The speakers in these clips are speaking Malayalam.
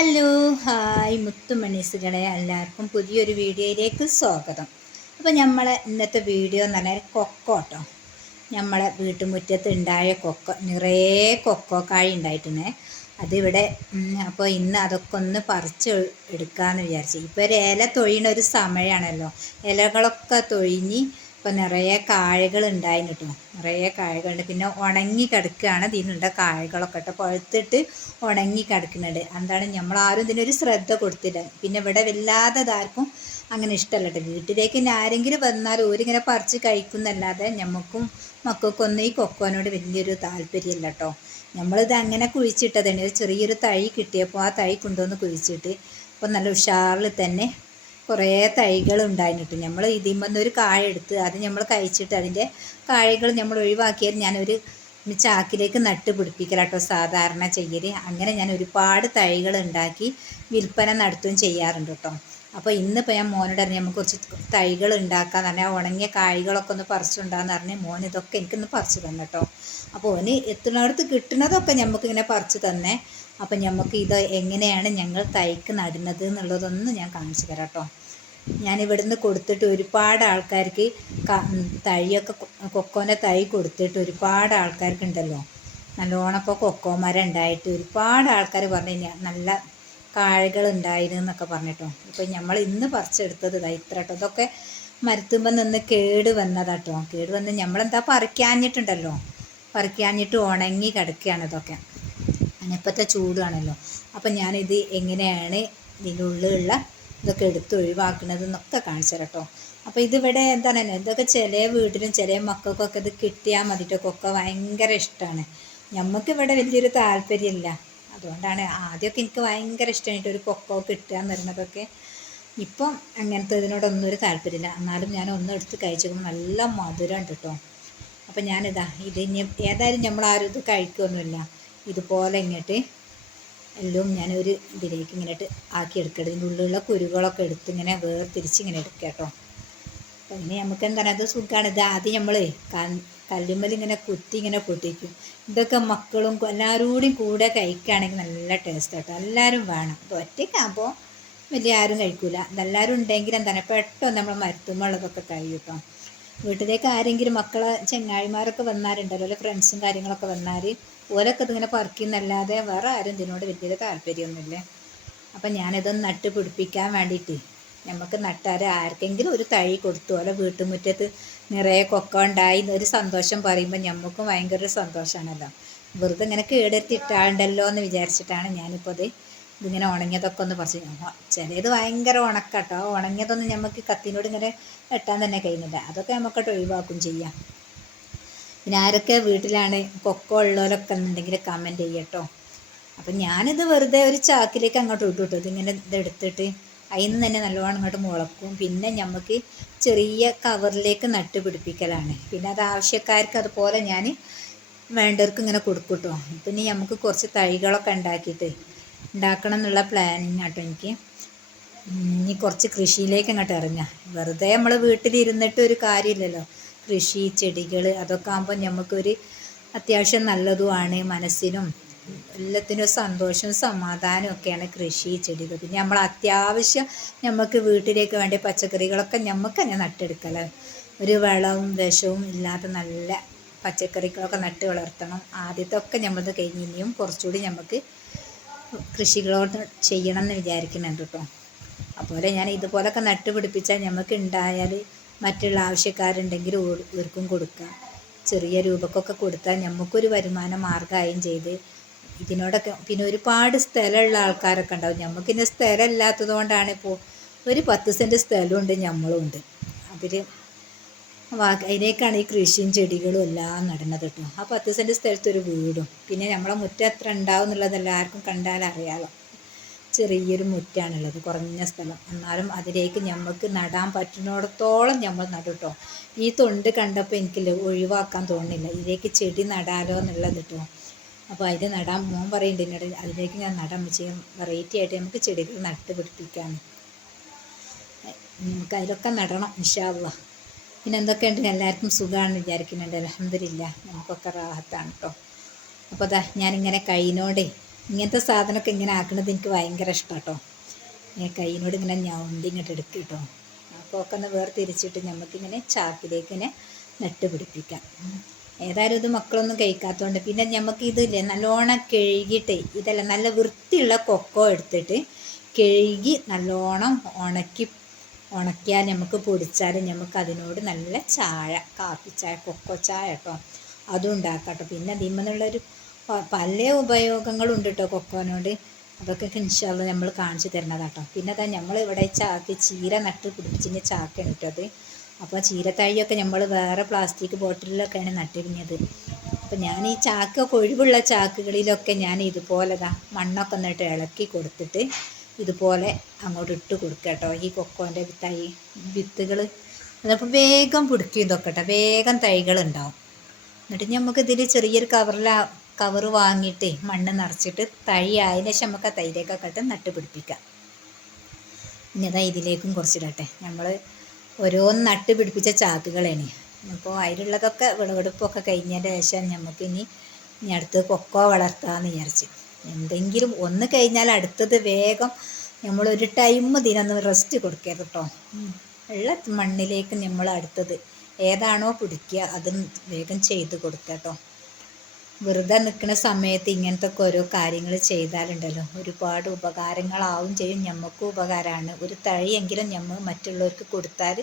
ഹലോ ഹായ് മുത്തുമണീസുകളെ, എല്ലാവർക്കും പുതിയൊരു വീഡിയോയിലേക്ക് സ്വാഗതം. അപ്പോൾ നമ്മളെ ഇന്നത്തെ വീഡിയോ എന്ന് പറഞ്ഞാൽ കൊക്കോ കേട്ടോ. നമ്മളെ വീട്ടുമുറ്റത്ത് ഉണ്ടായ കൊക്കോ, നിറയെ കൊക്കോ കായ് ഉണ്ടായിട്ടുണ്ടേ. അതിവിടെ അപ്പോൾ ഇന്ന് അതൊക്കെ ഒന്ന് പറിച്ച് എടുക്കാമെന്ന് വിചാരിച്ചു. ഇപ്പോൾ ഒരു ഇല തൊഴിയണ ഒരു സമയമാണല്ലോ, ഇലകളൊക്കെ തൊഴിഞ്ഞ് ഇപ്പോൾ നിറയെ കായകൾ ഉണ്ടായിരുന്നു കേട്ടോ. നിറയെ കായകളുണ്ട്. പിന്നെ ഉണങ്ങി കിടക്കുകയാണ് ഇതിനുള്ള കായകളൊക്കെ കേട്ടോ. പഴുത്തിട്ട് ഉണങ്ങി കിടക്കുന്നുണ്ട്. എന്താണ് നമ്മളാരും ഇതിനൊരു ശ്രദ്ധ കൊടുത്തില്ല. പിന്നെ ഇവിടെ വല്ലാതെ ഇതാർക്കും അങ്ങനെ ഇഷ്ടമല്ല കേട്ടോ. വീട്ടിലേക്ക് ആരെങ്കിലും വന്നാൽ ഓരിങ്ങനെ പറിച്ച് കഴിക്കുന്നല്ലാതെ നമുക്കും മക്കൾക്കൊന്നും ഈ കൊക്കോനോട് വലിയൊരു താല്പര്യമില്ല കേട്ടോ. നമ്മളിത് അങ്ങനെ കുഴിച്ചിട്ടതാണ്. ഒരു ചെറിയൊരു തൈ കിട്ടിയപ്പോൾ ആ തൈ കൊണ്ടുവന്ന് കുഴിച്ചിട്ട് ഇപ്പോൾ നല്ല ഉഷാറിൽ തന്നെ കുറേ തൈകൾ ഉണ്ടായിട്ട് നമ്മൾ ഇതിൽ ഒരു കായ എടുത്ത് അത് നമ്മൾ കഴിച്ചിട്ട് അതിൻ്റെ കായകൾ നമ്മൾ ഒഴിവാക്കിയാൽ ഞാനൊരു ചാക്കിലേക്ക് നട്ട് പിടിപ്പിക്കലാട്ടോ സാധാരണ ചെയ്യൽ. അങ്ങനെ ഞാൻ ഒരുപാട് തൈകൾ ഉണ്ടാക്കി വിൽപ്പന നടത്തുകയും ചെയ്യാറുണ്ട് കേട്ടോ. അപ്പോൾ ഇന്നിപ്പോൾ ഞാൻ മോനോട് അറിഞ്ഞ് നമുക്ക് കുറച്ച് തൈകൾ ഉണ്ടാക്കാന്ന് പറഞ്ഞാൽ ഉണങ്ങിയ കായ്കളൊക്കെ ഒന്ന് പറിച്ചുണ്ടാന്ന് പറഞ്ഞ് മോൻ ഇതൊക്കെ എനിക്കൊന്ന് പറിച്ചു തന്നെ കേട്ടോ. അപ്പോൾ ഓന് എത്തുന്നിടത്ത് കിട്ടുന്നതൊക്കെ നമുക്കിങ്ങനെ പറിച്ചു തന്നെ. അപ്പം നമുക്ക് ഇത് എങ്ങനെയാണ് ഞങ്ങൾ തൈക്ക് നടുന്നത് എന്നുള്ളതൊന്ന് ഞാൻ കാണിച്ചു തരാം കേട്ടോ. ഞാനിവിടുന്ന് കൊടുത്തിട്ട് ഒരുപാട് ആൾക്കാർക്ക് തൈയൊക്കെ കൊക്കോൻ്റെ തൈ കൊടുത്തിട്ട് ഒരുപാട് ആൾക്കാർക്കുണ്ടല്ലോ നല്ലോണം ഇപ്പോൾ കൊക്കോ മരം ഉണ്ടായിട്ട് ഒരുപാട് ആൾക്കാർ പറഞ്ഞു കഴിഞ്ഞാൽ നല്ല കായകൾ ഉണ്ടായിരുന്നു എന്നൊക്കെ പറഞ്ഞിട്ടോ. ഇപ്പോൾ നമ്മൾ ഇന്ന് പറിച്ചെടുത്തത് ഇത്ര കേട്ടോ. ഇതൊക്കെ മരത്തുമ്പോൾ നിന്ന് കേട് വന്നതാട്ടോ. കേട് വന്ന് നമ്മളെന്താ പറിക്കാഞ്ഞിട്ടുണ്ടല്ലോ, പറിക്കാഞ്ഞിട്ട് ഉണങ്ങി കിടക്കുകയാണ് ഇതൊക്കെ. ഇപ്പോഴത്തെ ചൂടാണല്ലോ. അപ്പം ഞാനിത് എങ്ങനെയാണ് ഇതിൻ്റെ ഉള്ളിലുള്ള ഇതൊക്കെ എടുത്ത് ഒഴിവാക്കുന്നത് എന്നൊക്കെ കാണിച്ചു തരാം കേട്ടോ. അപ്പോൾ ഇതിവിടെ എന്താണ് ഇതൊക്കെ ചില വീട്ടിലും ചില മക്കൾക്കൊക്കെ ഇത് കിട്ടിയാൽ മതിട്ടോ. കൊക്കോ ഭയങ്കര ഇഷ്ടമാണ്. നമുക്കിവിടെ വലിയൊരു താല്പര്യമില്ല. അതുകൊണ്ടാണ് ആദ്യമൊക്കെ എനിക്ക് ഭയങ്കര ഇഷ്ടമായിട്ട് ഒരു കൊക്കോ കിട്ടുക എന്ന് പറയുന്നതൊക്കെ. ഇപ്പം അങ്ങനത്തെ ഇതിനോടൊന്നും ഒരു താല്പര്യമില്ല. എന്നാലും ഞാൻ ഒന്നും എടുത്ത് കഴിച്ചപ്പോൾ നല്ല മധുരമുണ്ട് കേട്ടോ. അപ്പം ഞാനിതാ ഇത് ഏതായാലും നമ്മളാരും ഇത് കഴിക്കുകയൊന്നുമില്ല. ഇതുപോലെ ഇങ്ങോട്ട് എല്ലാം ഞാനൊരു ഇതിലേക്ക് ഇങ്ങനെയിട്ട് ആക്കിയെടുക്കണം. ഇതിൻ്റെ ഉള്ളിലുള്ള കുരുകളൊക്കെ എടുത്ത് ഇങ്ങനെ വേർതിരിച്ച് ഇങ്ങനെ എടുക്കുക കേട്ടോ. അപ്പം ഇനി നമുക്ക് എന്താണ് അത് സുഖമാണ്. ഇത് ആദ്യം നമ്മൾ കല്ലുമ്മൽ ഇങ്ങനെ കുത്തി ഇങ്ങനെ പൊട്ടിക്കും. ഇതൊക്കെ മക്കളും എല്ലാവരും കൂടെ കഴിക്കുകയാണെങ്കിൽ നല്ല ടേസ്റ്റ് കേട്ടോ. എല്ലാവരും വേണം. അപ്പോൾ ഒറ്റയ്ക്കാകുമ്പോൾ വലിയ ആരും കഴിക്കില്ല. ഇതെല്ലാവരും ഉണ്ടെങ്കിൽ എന്താണ് പെട്ടെന്ന് നമ്മൾ മരത്തുമ്പോഴതൊക്കെ കഴിയും കേട്ടോ. വീട്ടിലേക്ക് ആരെങ്കിലും മക്കളെ ചങ്ങായിമാരൊക്കെ വന്നാലുണ്ടല്ലോ, അല്ലെ ഫ്രണ്ട്സും കാര്യങ്ങളൊക്കെ വന്നാൽ ഓലൊക്കെ ഇതിങ്ങനെ പറിക്കുന്നല്ലാതെ വേറെ ആരും ഇതിനോട് വലിയൊരു താല്പര്യമൊന്നുമില്ല. അപ്പം ഞാനിതൊന്ന് നട്ട് പിടിപ്പിക്കാൻ വേണ്ടിയിട്ട് നമുക്ക് നട്ടാൽ ആർക്കെങ്കിലും ഒരു തൈ കൊടുത്തു ഓലെ വീട്ടുമുറ്റത്ത് നിറയെ കൊക്കോ ഉണ്ടായി ഒരു സന്തോഷം പറയുമ്പോൾ നമുക്കും ഭയങ്കര ഒരു സന്തോഷമാണല്ലോ. വെറുതെ ഇങ്ങനെ കേടെടുത്തിട്ടാണ്ടല്ലോ എന്ന് വിചാരിച്ചിട്ടാണ് ഞാനിപ്പോൾ ഇതിങ്ങനെ ഉണങ്ങിയതൊക്കെ ഒന്ന് പറിച്ച്. ചിലത് ഭയങ്കര ഉണക്കാട്ടോ. ഉണങ്ങിയതൊന്നും നമുക്ക് കത്തിനോട് ഇങ്ങനെ വെട്ടാൻ തന്നെ കഴിയുന്നില്ല. അതൊക്കെ നമുക്കട്ട് ഒഴിവാക്കും ചെയ്യാം. പിന്നെ ആരൊക്കെ വീട്ടിലാണ് കൊക്കോ ഉള്ളവരൊക്കെ ഉണ്ടെങ്കിൽ കമൻറ്റ് ചെയ്യട്ടോ. അപ്പം ഞാനിത് വെറുതെ ഒരു ചാക്കിലേക്ക് അങ്ങോട്ട് ഇട്ടു കേട്ടോ. ഇതിങ്ങനെ ഇതെടുത്തിട്ട് അതിൽ നിന്ന് തന്നെ നല്ലോണം അങ്ങോട്ട് മുളക്കും. പിന്നെ നമുക്ക് ചെറിയ കവറിലേക്ക് നട്ട് പിടിപ്പിക്കലാണ്. പിന്നെ അത് ആവശ്യക്കാർക്ക് അതുപോലെ ഞാൻ വേണ്ടവർക്ക് ഇങ്ങനെ കൊടുക്കും കേട്ടോ. പിന്നെ നമുക്ക് കുറച്ച് തൈകളൊക്കെ ഉണ്ടാക്കണം എന്നുള്ള പ്ലാനിങ് ആട്ടോ എനിക്ക്. ഇനി കുറച്ച് കൃഷിയിലേക്ക് അങ്ങോട്ട് ഇറങ്ങുക. വെറുതെ നമ്മൾ വീട്ടിലിരുന്നിട്ട് ഒരു കാര്യമില്ലല്ലോ. കൃഷി ചെടികൾ അതൊക്കെ ആകുമ്പോൾ നമുക്കൊരു അത്യാവശ്യം നല്ലതുമാണ്. മനസ്സിനും എല്ലാത്തിനും സന്തോഷവും സമാധാനവും ഒക്കെയാണ് കൃഷി ചെടികൾ. പിന്നെ നമ്മൾ അത്യാവശ്യം നമുക്ക് വീട്ടിലേക്ക് വേണ്ട പച്ചക്കറികളൊക്കെ നമുക്ക് തന്നെ നട്ടെടുക്കല. ഒരു വളവും വിഷവും ഇല്ലാത്ത നല്ല പച്ചക്കറികളൊക്കെ നട്ട് വളർത്തണം. ആദ്യത്തൊക്കെ നമ്മളത് കഴിഞ്ഞ് ഇനിയും കുറച്ചുകൂടി നമുക്ക് കൃഷികളോട് ചെയ്യണം എന്ന് വിചാരിക്കുന്നുണ്ട് കേട്ടോ. അതുപോലെ ഞാൻ ഇതുപോലൊക്കെ നട്ട് പിടിപ്പിച്ചാൽ നമുക്ക് ഉണ്ടായാൽ മറ്റുള്ള ആവശ്യക്കാരുണ്ടെങ്കിൽ ഇവർക്കും കൊടുക്കാം. ചെറിയ രൂപക്കൊക്കെ കൊടുത്താൽ നമുക്കൊരു വരുമാന മാർഗ്ഗമായും ചെയ്ത് ഇതിനോടൊക്കെ. പിന്നെ ഒരുപാട് സ്ഥലമുള്ള ആൾക്കാരൊക്കെ ഉണ്ടാവും. നമുക്കിന്ന് സ്ഥലം ഇല്ലാത്തത് കൊണ്ടാണ് ഇപ്പോൾ ഒരു 10 സെൻറ്റ് സ്ഥലമുണ്ട് നമ്മളും ഉണ്ട്. അതിലേക്കാണ് ഈ കൃഷിയും ചെടികളും എല്ലാം നടുന്നത് കേട്ടോ. ആ 10 സെൻറ്റ് സ്ഥലത്ത് ഒരു വീടും പിന്നെ നമ്മളെ മുറ്റം എത്ര ഉണ്ടാവും എന്നുള്ളത് എല്ലാവർക്കും കണ്ടാൽ അറിയാമല്ലോ. ചെറിയൊരു മുറ്റാണുള്ളത്, കുറഞ്ഞ സ്ഥലം. എന്നാലും അതിലേക്ക് നമുക്ക് നടാൻ പറ്റുന്നിടത്തോളം നമ്മൾ നടും കേട്ടോ. ഈ തൊണ്ട് കണ്ടപ്പോൾ എനിക്കില്ല ഒഴിവാക്കാൻ തോന്നുന്നില്ല. ഇതിലേക്ക് ചെടി നടാലോ എന്നുള്ളത് കേട്ടോ. അപ്പോൾ അതിൽ നടാൻ മോൻ പറയുന്നുണ്ട് എന്നോട്, അതിലേക്ക് ഞാൻ നടാൻ ചെയ്യാം വെറൈറ്റി ആയിട്ട് നമുക്ക് ചെടികൾ നട്ട് പിടിപ്പിക്കാം. നമുക്ക് അതിലൊക്കെ നടണം ഇൻഷാ അല്ലാഹ്. പിന്നെ എന്തൊക്കെയുണ്ട്, എല്ലാവർക്കും സുഖമാണെന്ന് വിചാരിക്കുന്നുണ്ട്. അൽഹംദുലില്ലാ നമുക്കൊക്കെ റാഹത്താണ് കേട്ടോ. അപ്പോൾ ഞാനിങ്ങനെ കൈനോടെ ഇങ്ങനത്തെ സാധനമൊക്കെ ഇങ്ങനെ ആക്കുന്നത് എനിക്ക് ഭയങ്കര ഇഷ്ടം കേട്ടോ. കൈയിനോട് ഇങ്ങനെ ഞവണ്ടി ഇങ്ങോട്ട് എടുക്കും കേട്ടോ. അപ്പോൾ ഒക്കെ ഒന്ന് വേർതിരിച്ചിട്ട് നമുക്കിങ്ങനെ ചാക്കിലേക്ക് ഇങ്ങനെ നട്ട് പിടിപ്പിക്കാം. ഏതായാലും ഇത് മക്കളൊന്നും കഴിക്കാത്തതുകൊണ്ട് പിന്നെ നമുക്ക് ഇതില്ലേ നല്ലോണം കഴുകിയിട്ട് ഇതല്ല നല്ല വൃത്തിയുള്ള കൊക്കോ എടുത്തിട്ട് കഴുകി നല്ലോണം ഉണക്കിയാൽ നമുക്ക് പൊടിച്ചാൽ നമുക്ക് അതിനോട് നല്ല ചായ, കാപ്പിച്ചായ, കൊക്കോ ചായ കേട്ടോ, അതും ഉണ്ടാക്കാം കേട്ടോ. പിന്നെ അതിന്മേലുള്ളൊരു പല ഉപയോഗങ്ങളുണ്ട് കേട്ടോ കൊക്കോനോട്. അതൊക്കെ ഇൻഷാല്ലാ നമ്മൾ കാണിച്ചു തരുന്നതാട്ടോ. പിന്നെ അതാ നമ്മൾ ഇവിടെ ചാക്ക് ചീര നട്ട് പിടിപ്പിച്ചിൻ്റെ ചാക്കാണ് കേട്ടോ അത്. അപ്പോൾ ചീരത്തഴിയൊക്കെ നമ്മൾ വേറെ പ്ലാസ്റ്റിക് ബോട്ടിലൊക്കെയാണ് നട്ടിരുന്നത്. അപ്പോൾ ഞാൻ ഈ ചാക്കൊക്കെ ഒഴിവുള്ള ചാക്കുകളിലൊക്കെ ഞാൻ ഇതുപോലെ മണ്ണൊക്കെ എന്നിട്ട് ഇളക്കി കൊടുത്തിട്ട് ഇതുപോലെ അങ്ങോട്ട് ഇട്ട് കൊടുക്കുക കേട്ടോ. ഈ കൊക്കോൻ്റെ തൈ വിത്തുകൾ അതപ്പോൾ വേഗം പിടിക്കും ഇതൊക്കെ കേട്ടോ, വേഗം തൈകളുണ്ടാവും. എന്നിട്ട് നമുക്ക് ഇതിൽ ചെറിയൊരു കവറ് വാങ്ങിയിട്ട് മണ്ണ് നിറച്ചിട്ട് തൈ ആയതിനു ശേഷം നമുക്ക് ആ തൈലേക്കൊക്കെ ഇട്ട് നട്ട് പിടിപ്പിക്കാം. ഇനി അതാ ഇതിലേക്കും കുറച്ചിടട്ടെ. നമ്മൾ ഓരോന്ന് നട്ട് പിടിപ്പിച്ച ചാക്കുകളാണ്. അപ്പോൾ അതിലുള്ളതൊക്കെ വിളവെടുപ്പൊക്കെ കഴിഞ്ഞതിൻ്റെ ശേഷം നമുക്കിനി അടുത്ത് കൊക്കോ വളർത്താമെന്ന് വിചാരിച്ച്. എന്തെങ്കിലും ഒന്ന് കഴിഞ്ഞാൽ അടുത്തത് വേഗം നമ്മളൊരു ടൈം ഇതിനൊന്ന് റെസ്റ്റ് കൊടുക്കരുത് കേട്ടോ. ഉള്ള മണ്ണിലേക്ക് നമ്മൾ അടുത്തത് ഏതാണോ പിടിക്കുക അത് വേഗം ചെയ്ത് കൊടുക്കുക കേട്ടോ. വെറുതെ നിൽക്കുന്ന സമയത്ത് ഇങ്ങനത്തെ ഒക്കെ ഓരോ കാര്യങ്ങൾ ചെയ്താലുണ്ടല്ലോ ഒരുപാട് ഉപകാരങ്ങളാവും ചെയ്യും. നമുക്കും ഉപകാരമാണ്. ഒരു തഴിയെങ്കിലും നമ്മൾ മറ്റുള്ളവർക്ക് കൊടുത്താൽ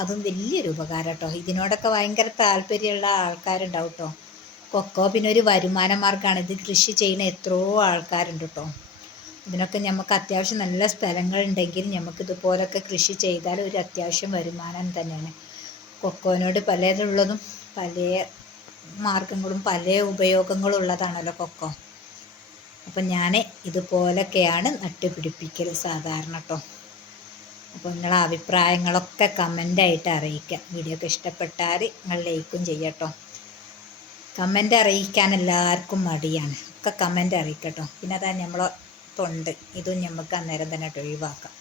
അതും വലിയൊരു ഉപകാരം കേട്ടോ. ഇതിനോടൊക്കെ ഭയങ്കര താല്പര്യമുള്ള ആൾക്കാരുണ്ടാവും കേട്ടോ. കൊക്കോ പിന്നെ ഒരു വരുമാന മാർഗ്ഗമാണ്. ഇത് കൃഷി ചെയ്യുന്ന എത്രയോ ആൾക്കാരുണ്ട് കേട്ടോ. ഇതിനൊക്കെ നമുക്ക് അത്യാവശ്യം നല്ല സ്ഥലങ്ങളുണ്ടെങ്കിൽ നമുക്കിതുപോലൊക്കെ കൃഷി ചെയ്താൽ ഒരു അത്യാവശ്യം വരുമാനം തന്നെയാണ്. കൊക്കോനോട് പലതുള്ളതും പല മാർഗങ്ങളും പല ഉപയോഗങ്ങളും ഉള്ളതാണല്ലോ കൊക്കോ. അപ്പം ഞാൻ ഇതുപോലൊക്കെയാണ് നട്ടുപിടിപ്പിക്കൽ സാധാരണ കേട്ടോ. അപ്പോൾ നിങ്ങളെ അഭിപ്രായങ്ങളൊക്കെ കമൻ്റായിട്ട് അറിയിക്കുക. വീഡിയോ ഒക്കെ ഇഷ്ടപ്പെട്ടാൽ നിങ്ങൾ ലൈക്കും ചെയ്യട്ടോ. കമൻ്റ് അറിയിക്കാൻ എല്ലാവർക്കും മടിയാണ്. ഒക്കെ കമൻ്റ് അറിയിക്കട്ടോ. പിന്നെ അതാ നമ്മളെ തൊണ്ട് ഇതും നമുക്ക് അന്നേരം തന്നെ ഒഴിവാക്കാം.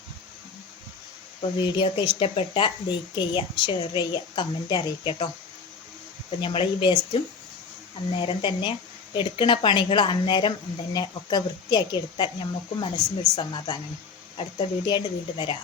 അപ്പോൾ വീഡിയോ ഒക്കെ ഇഷ്ടപ്പെട്ടാൽ ലൈക്ക് ചെയ്യുക, ഷെയർ ചെയ്യുക, കമൻ്റ് അറിയിക്കട്ടോ. അപ്പോൾ നമ്മൾ ഈ വേസ്റ്റും അന്നേരം തന്നെ എടുക്കുന്ന പണികൾ അന്നേരം തന്നെ ഒക്കെ വൃത്തിയാക്കി എടുത്താൽ നമുക്കും മനസ്സിനൊരു സമാധാനമാണ്. അടുത്ത വീഡിയോ ആയിട്ട് വീണ്ടും വരാം.